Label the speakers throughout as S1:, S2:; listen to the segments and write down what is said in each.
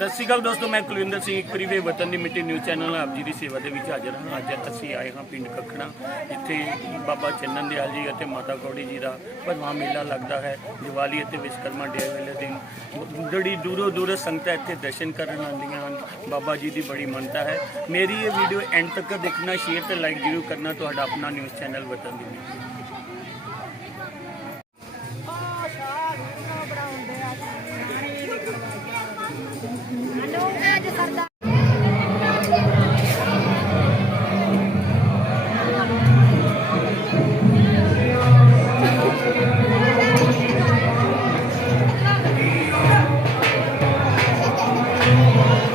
S1: ਸਤਿ ਸ਼੍ਰੀ ਅਕਾਲ ਦੋਸਤੋ, ਮੈਂ ਕੁਲਵਿੰਦਰ ਸਿੰਘ ਇੱਕ ਵਾਰੀ ਵਤਨ ਦੀ ਮਿੱਟੀ ਨਿਊਜ਼ ਚੈਨਲ ਆਪ ਜੀ ਦੀ ਸੇਵਾ ਦੇ ਵਿੱਚ ਹਾਜ਼ਰ ਹਾਂ। ਅੱਜ ਅਸੀਂ ਆਏ ਹਾਂ ਪਿੰਡ ਕੱਖਣਾ ਇੱਥੇ ਬਾਬਾ ਚੰਨਨ ਦਿਆਲ ਜੀ ਅਤੇ ਮਾਤਾ ਕੌੜੀ ਜੀ ਦਾ ਭਰਵਾਂ ਮੇਲਾ ਲੱਗਦਾ ਹੈ। ਦੀਵਾਲੀ ਅਤੇ ਵਿਸ਼ਕਰਮਾ ਡੇ ਵਾਲੇ ਦਿਨ ਜਿਹੜੀ ਦੂਰੋਂ ਦੂਰੋਂ ਸੰਗਤਾਂ ਇੱਥੇ ਦਰਸ਼ਨ ਕਰਨ ਆਉਂਦੀਆਂ ਹਨ, ਬਾਬਾ ਜੀ ਦੀ ਬੜੀ ਮੰਨਤਾ ਹੈ। ਮੇਰੀ ਇਹ ਵੀਡੀਓ ਐਂਡ ਤੱਕ ਦੇਖਣਾ, ਸ਼ੇਅਰ ਤੇ ਲਾਈਕ ਜ਼ਰੂਰ ਕਰਨਾ, ਤੁਹਾਡਾ ਆਪਣਾ ਨਿਊਜ਼ ਚੈਨਲ ਵਤਨ ਦੀ ਮਿੱਟੀ।
S2: ਸਾਰੀ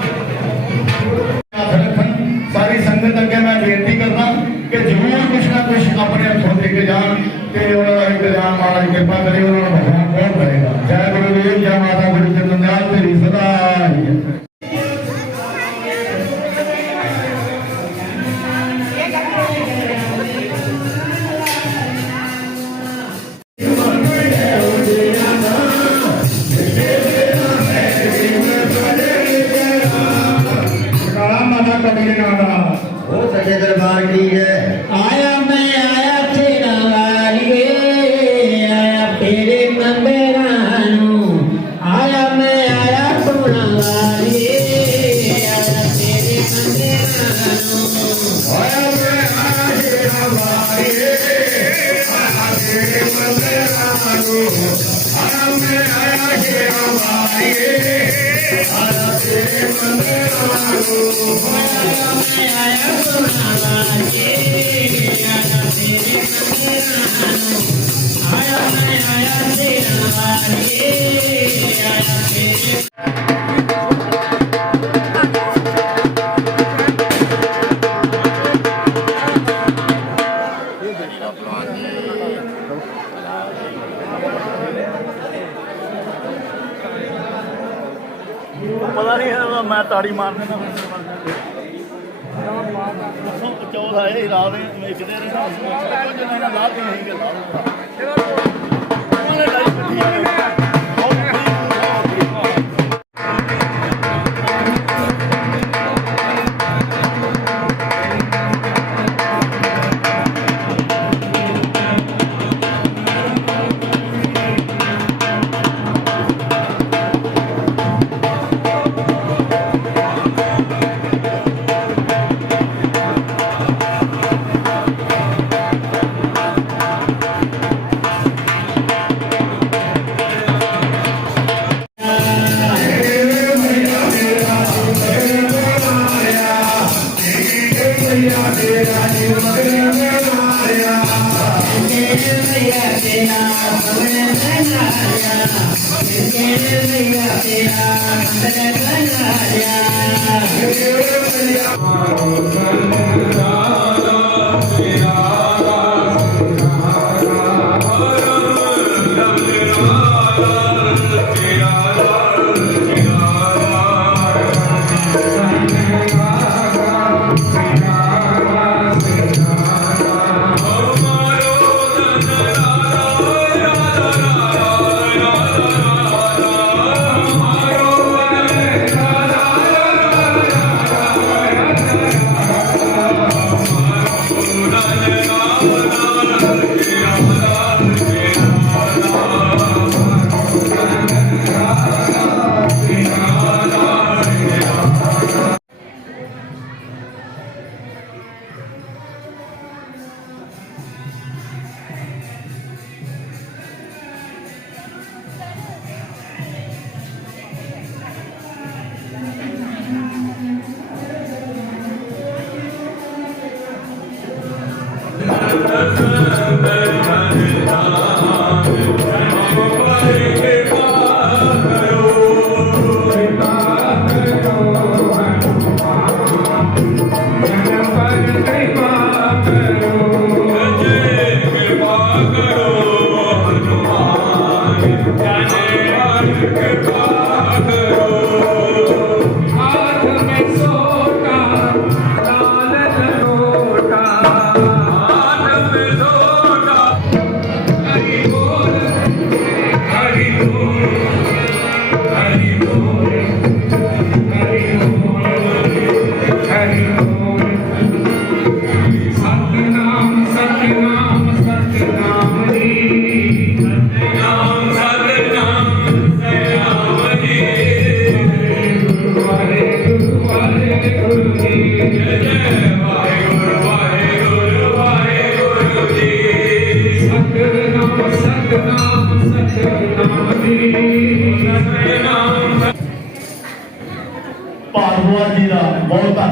S1: ਪਤਾ ਨਹੀਂ ਹੈ ਮੈਂ ਤਾੜੀ ਮਾਰ ਦੇਣਾ ਚੌਲ ਆਏ ਰਾਤ ਦੇ ਵੇਚਦੇ ਰਹੇ ਨਾ ਜਿੰਨਾ ਦਾ ਲਾਭ ਨਹੀਂ ਹੈ ਲਾਭ ਉਹਨੇ ਲਾਈ ਬੱਠੀ ਆ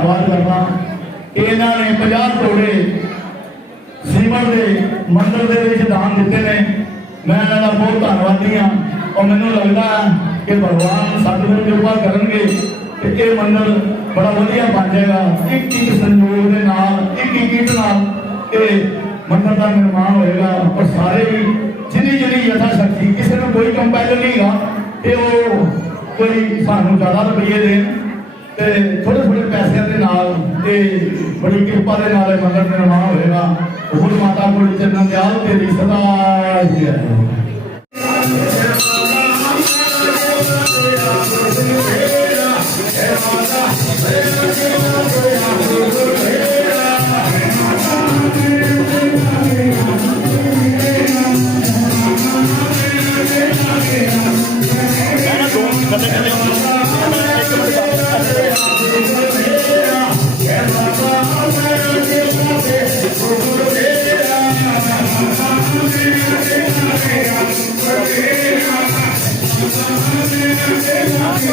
S3: ਧੰਨਵਾਦ ਕਰਦਾ। ਇਹਨਾਂ ਨੇ 50 ਤੋੜੇ ਸੀਮਨ ਦੇ ਮੰਦਰ ਦੇ ਵਿੱਚ ਦਾਨ ਦਿੱਤੇ ਨੇ। ਮੈਂ ਇਹਨਾਂ ਦਾ ਬਹੁਤ ਧੰਨਵਾਦੀ ਹਾਂ। ਔਰ ਮੈਨੂੰ ਲੱਗਦਾ ਕਿ ਭਗਵਾਨ ਸਾਡੇ ਨੂੰ ਕਿਰਪਾ ਕਰਨਗੇ ਤੇ ਇਹ ਮੰਦਰ ਬੜਾ ਵਧੀਆ ਬਣ ਜਾਏਗਾ। ਇੱਕ ਇੱਕ ਸੰਯੋਗ ਦੇ ਨਾਲ ਇੱਕ ਇੱਕ ਇੱਟ ਨਾਲ ਇਹ ਮੰਦਰ ਦਾ ਨਿਰਮਾਣ ਹੋਏਗਾ। ਔਰ ਸਾਰੇ ਵੀ ਜਿਹਦੀ ਜਿਹੜੀ ਯਥਾ ਸ਼ਕਤੀ ਕਿਸੇ ਨੂੰ ਕੋਈ ਕੰਪੈਲ ਨਹੀਂਗਾ ਤੇ ਉਹ ਕੋਈ ਸਾਨੂੰ ਜ਼ਿਆਦਾ ਰੁਪਈਏ ਦੇਣ। ਤੇ ਥੋੜੇ ਥੋੜੇ ਪੈਸਿਆਂ ਦੇ ਨਾਲ ਇਹ ਬੜੀ ਕਿਰਪਾ ਦੇ ਨਾਲ ਇਹ ਮੰਦਰ ਨਿਰਮਾਣ ਹੋਏਗਾ ਹੁਣ ਮਾਤਾ ਕੋਲ ਚੰਨਨ ਦਿਆਲ ਤੇਰੀ ਸਦਾ ਹੀ ਹੈ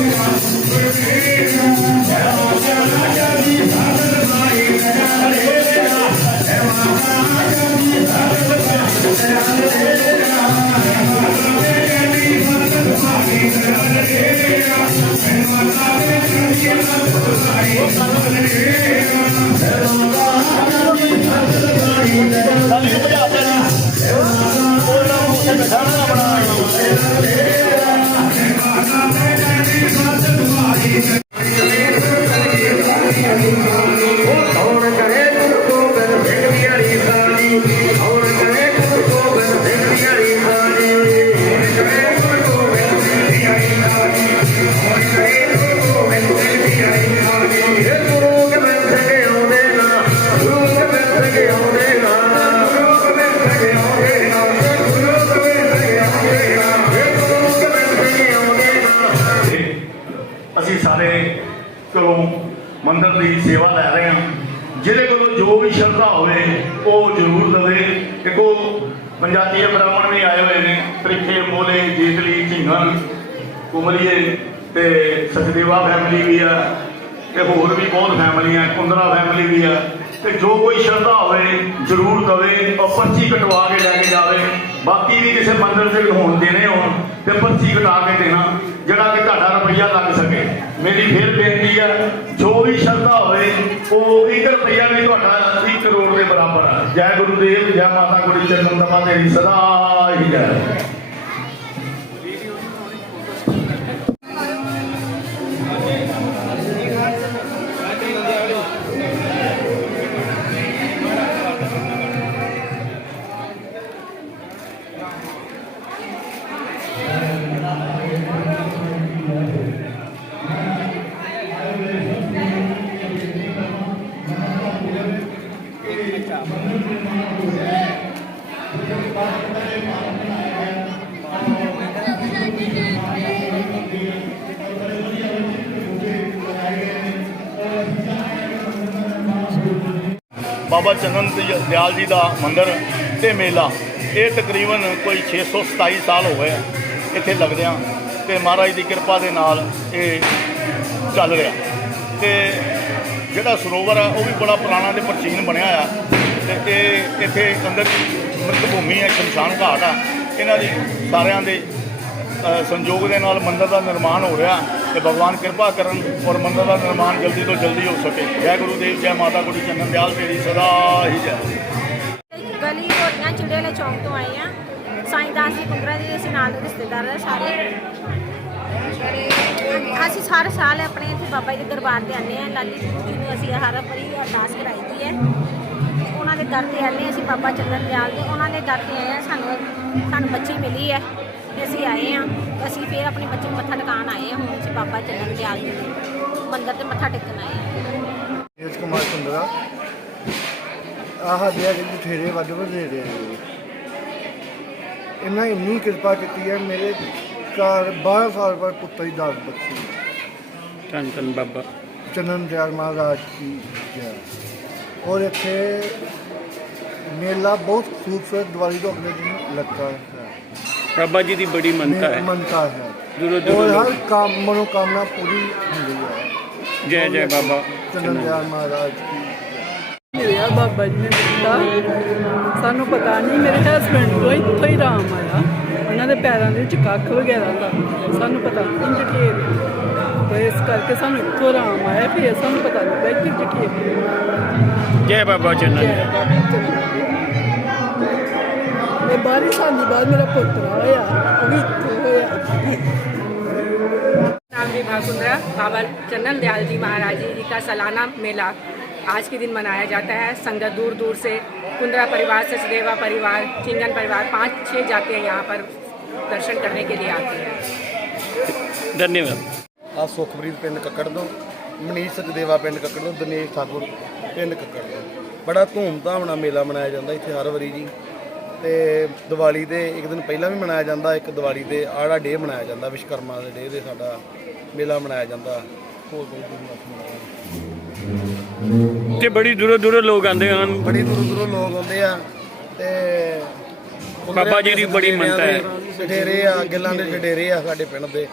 S3: Thank you. ਹੋਵੇ, ਉਹ ਜ਼ਰੂਰ ਦੇਵੇ। ਦੇਖੋ, ਪੰਜਾਬੀ ਬ੍ਰਾਹਮਣ ਵੀ ਆਏ ਹੋਏ ਨੇ। ਤ੍ਰਿਖੇ ਮੋਲੇ ਜੀਤਲੀ ਝਿੰਗਨ ਕੁਮਲੀਏ ਤੇ ਸਚਦੇਵਾ ਫੈਮਿਲੀ ਵੀ ਆ ਤੇ ਹੋਰ ਵੀ ਬਹੁਤ ਫੈਮਲੀਆਂ ਕੁੰਦਰਾ ਫੈਮਿਲੀ ਵੀ ਆ। ਤੇ ਜੋ ਕੋਈ ਸ਼ਰਧਾ ਹੋਵੇ, ਜ਼ਰੂਰ ਦਵੇ ਉਹ ਪਰਚੀ ਕਟਵਾ ਕੇ ਲੈ ਕੇ ਜਾਵੇ। ਬਾਕੀ ਵੀ ਕਿਸੇ ਮੰਦਰ 'ਚ ਹੋਣ ਦੇਣੇ ਹੋਣ ਤੇ ਪਰਚੀ ਕਟਾ ਕੇ ਦੇਣਾ, ਜਿਹੜਾ ਕਿ ਤੁਹਾਡਾ ਰੁਪਈਆ ਲੱਗ ਸਕੇ। ਮੇਰੀ ਫੇਰ ਬੇਨਤੀ ਹੈ ਜੋ ਸ਼ਰਧਾ ਹੋਵੇ, ਉਹ 1 ਰੁਪਈਆ ਵੀ ਤੁਹਾਡਾ 1 ਕਰੋੜ ਦੇ ਬਰਾਬਰ ਹੈ ਜੈ ਗੁਰੂਦੇਵ, ਜੈ ਮਾਤਾ ਗੁਰੂ ਚਰਨ ਦਮਾ ਤੇਰੀ ਸਦਾ ਹੀ ਜੈ। ਬਾਬਾ ਚੰਨਨ ਦਿਆਲ ਜੀ ਦਾ ਮੰਦਿਰ ਤੇ ਮੇਲਾ। ਇਹ ਤਕਰੀਬਨ ਕੋਈ 627 ਸਾਲ ਹੋ ਗਏ ਆ ਇੱਥੇ ਲੱਗਦਿਆਂ ਤੇ ਮਹਾਰਾਜ ਦੀ ਕਿਰਪਾ ਦੇ ਨਾਲ ਇਹ ਚੱਲ ਰਿਹਾ। ਤੇ ਜਿਹੜਾ ਸਰੋਵਰ ਆ, ਉਹ ਵੀ ਬੜਾ ਪੁਰਾਣਾ ਤੇ ਪ੍ਰਾਚੀਨ ਬਣਿਆ ਆ। ਤੇ ਇਹ ਇੱਥੇ ਅੰਦਰ ਮ੍ਰਿਤ ਭੂਮੀ ਹੈ ਸ਼ਮਸ਼ਾਨ ਘਾਟ ਆ। ਇਹਨਾਂ ਦੀ ਸਾਰਿਆਂ ਦੇ ਸੰਯੋਗ ਦੇ ਨਾਲ ਮੰਦਰ ਦਾ ਨਿਰਮਾਣ ਹੋ ਰਿਹਾ ਤੇ ਭਗਵਾਨ ਕਿਰਪਾ ਕਰਨ ਔਰ ਮੰਦਿਰ ਦਾ ਨਿਰਮਾਣ ਜਲਦੀ ਤੋਂ ਜਲਦੀ ਹੋ ਸਕੇ। ਜੈ ਗੁਰੂਦੇਵ ਜੈ ਮਾਤਾ ਗੁਰੂ ਚੰਨਨ ਦਿਆਲ ਤੇਰੀ ਸਦਾ ਹੀ ਜੈ।
S4: ਗਲੀ ਹੋਰੀਆਂ ਚਿੜੇ ਚੌਂਕ ਤੋਂ ਆਏ ਆ ਸਾਈਂਦਾਸ ਜੀ ਕੁੰਦਰਾ ਜੀ, ਅਸੀਂ ਨਾਲ ਦੇ ਰਿਸ਼ਤੇਦਾਰ ਆ ਸਾਰੇ। ਅਸੀਂ ਹਰ ਸਾਲ ਆਪਣੇ ਇੱਥੇ ਬਾਬਾ ਜੀ ਦੇ ਦਰਬਾਰ ਤੇ ਆਉਂਦੇ ਆ ਲਾਲੀ ਜੀ ਨੂੰ ਅਸੀਂ ਹਰ ਵਾਰੀ ਅਰਦਾਸ ਕਰਾਈ ਦੀ ਹੈ। ਉਹਨਾਂ ਦੇ ਦਰ ਤੇ ਆਉਂਦੇ ਹਾਂ ਅਸੀਂ ਬਾਬਾ ਚੰਦਨ ਦਿਆਲ ਦੇ ਉਹਨਾਂ ਦੇ ਦਰ ਤੇ ਆਏ ਆ ਸਾਨੂੰ ਸਾਨੂੰ ਬੱਚੀ ਮਿਲੀ ਹੈ। ਤੇ ਅਸੀਂ ਆਏ ਆ ਅਸੀਂ ਫਿਰ ਆਪਣੇ ਬੱਚੇ ਨੂੰ ਮੱਥਾ ਟਿਕਾਣ ਆਏ ਆ ਹੁਣ ਅਸੀਂ ਬਾਬਾ ਜੀ ਦੇ ਮੰਦਿਰ ਤੇ ਮੱਥਾ ਟੇਕਣ ਆਏ ਆ
S5: ਤੇਜ ਕੁਮਾਰ ਕੁੰਦਰਾ ਆਹ ਦਿਆ ਜੀ ਬਥੇਰੇ ਵੱਡ ਵਧੇਰੇ ਨੇ ਇਹਨਾਂ ਇੰਨੀ ਕਿਰਪਾ ਕੀਤੀ ਹੈ ਮੇਰੇ ਘਰ 12 ਸਾਲ ਬਾਅਦ ਪੁੱਤਰ ਦੀ ਦਾਤ ਬਖਸ਼ੀ।
S1: ਧੰਨ ਧੰਨ ਬਾਬਾ।
S5: ਚੰਨਨ ਦਿਆਲ ਮਹਾਰਾਜ ਕੀ ਜੈ। ਔਰ ਇੱਥੇ ਮੇਲਾ ਬਹੁਤ ਖੂਬਸੂਰਤ ਦੀਵਾਲੀ ਤੋਂ ਅਗਲੇ ਦਿਨ ਲੱਗਦਾ ਹੈ।
S1: ਬਾਬਾ ਜੀ ਦੀ ਬੜੀ ਮੰਨਤਾ ਹੈ।
S5: ਮੰਨਤਾ ਹੈ।
S1: ਦੂਰੋਂ ਦੂਰੋਂ
S5: ਔਰ ਹਰ ਕੰਮ ਮਨੋਕਾਮਨਾ ਪੂਰੀ ਹੁੰਦੀ ਹੈ।
S1: ਜੈ ਜੈ ਬਾਬਾ।
S5: ਦਿਆਲ ਮਹਾਰਾਜ ਕੀ
S6: ਮਿਲਿਆ ਬਾਬਾ ਜੀ ਨੇ ਦਿੱਤਾ। ਸਾਨੂੰ ਪਤਾ ਨਹੀਂ ਮੇਰੇ ਹਸਬੰਡ ਨੂੰ ਇੱਥੋਂ ਹੀ ਆਰਾਮ ਆਇਆ। ਉਹਨਾਂ ਦੇ ਪੈਰਾਂ ਦੇ ਵਿੱਚ ਕੱਖ ਵਗੈਰਾ ਦਾ। ਸਾਨੂੰ ਪਤਾ ਨਹੀਂ ਜਠੇਰ ਤੇ ਇਸ ਕਰਕੇ ਸਾਨੂੰ ਇੱਥੋਂ ਆਰਾਮ ਆਇਆ। ਫਿਰ ਸਾਨੂੰ ਪਤਾ ਲੱਗਾ ਕਿ ਜਠੇਰ
S1: ਜੈ ਬਾਬਾ ਚੰਨਨ।
S6: ਜੈ ਬਾਬਾ ਚੰਨਨ। ਇਹ ਬਾਰੀ ਸਾਲ ਦੀ ਬਾਅਦ ਮੇਰਾ ਪੁੱਤਰ ਹੋਇਆ ਉਹ ਵੀ ਇੱਥੋਂ ਹੋਇਆ
S7: नाम भी भाकुंद्रा बाबा चंदन दयाल जी महाराज जी का सालाना मेला आज के दिन मनाया जाता है संगत दूर दूर से कुंद्रा परिवार सचदेवा परिवार चिंगन परिवार पाँच छः जाते हैं यहाँ पर दर्शन करने के लिए आते हैं
S1: ਧੰਨਵਾਦ
S8: ਆ ਸੁਖਪ੍ਰੀਤ ਪਿੰਡ ਕੱਕੜ ਤੋਂ ਮਨੀਸ਼ ਸਚਦੇਵਾ ਪਿੰਡ ਕੱਕੜ ਤੋਂ ਦਿਨੇਸ਼ ਠਾਕੁਰ ਪਿੰਡ ਕੱਕੜ ਤੋਂ ਬੜਾ ਧੂਮਧਾਮ ਨਾਲ ਮੇਲਾ ਮਨਾਇਆ ਜਾਂਦਾ ਇੱਥੇ ਹਰ ਵਾਰੀ ਜੀ ਤੇ ਦੀਵਾਲੀ ਦੇ ਇੱਕ ਦਿਨ ਪਹਿਲਾਂ ਵੀ ਮਨਾਇਆ ਜਾਂਦਾ ਇੱਕ ਦੀਵਾਲੀ ਦੇ ਆੜਾ ਡੇ ਮਨਾਇਆ ਜਾਂਦਾ ਵਿਸ਼ਕਰਮਾ ਦੇ ਡੇ ਦੇ ਸਾਡਾ ਮੇਲਾ ਮਨਾਇਆ ਜਾਂਦਾ। ਹੋਰ ਕੋਈ ਦਿਨ
S1: ਤੇ ਬੜੀ ਦੂਰੋਂ ਦੂਰੋਂ ਲੋਕ ਆਉਂਦੇ ਹਨ।
S8: ਬੜੀ ਦੂਰੋਂ ਦੂਰੋਂ ਲੋਕ ਆਉਂਦੇ ਆ ਤੇ
S1: ਬਾਬਾ ਜੀ ਦੀ ਬੜੀ ਮੰਨਤਾ ਹੈ।
S8: ਡੇਰੇ ਆ ਗਿੱਲਾਂ ਦੇ ਡੇਰੇ ਆ ਸਾਡੇ ਪਿੰਡ ਦੇ।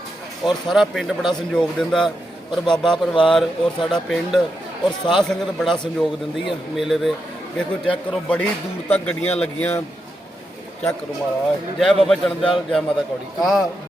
S8: ਔਰ ਸਾਰਾ ਪਿੰਡ ਬੜਾ ਸੰਯੋਗ ਦਿੰਦਾ ਔਰ ਬਾਬਾ ਪਰਿਵਾਰ ਔਰ ਸਾਡਾ ਪਿੰਡ ਔਰ ਸਾਧ ਸੰਗਤ ਬੜਾ ਸੰਯੋਗ ਦਿੰਦੀ ਆ ਮੇਲੇ ਦੇ। ਵੇਖੋ ਚੈੱਕ ਕਰੋ ਬੜੀ ਦੂਰ ਤੱਕ ਗੱਡੀਆਂ ਲੱਗੀਆਂ। ਚੈੱਕ ਕਰੋ ਮਹਾਰਾਜ ਜੈ ਬਾਬਾ ਚੰਦਿਆਲ ਜੈ ਮਾਤਾ ਕੌੜੀ। ਆ।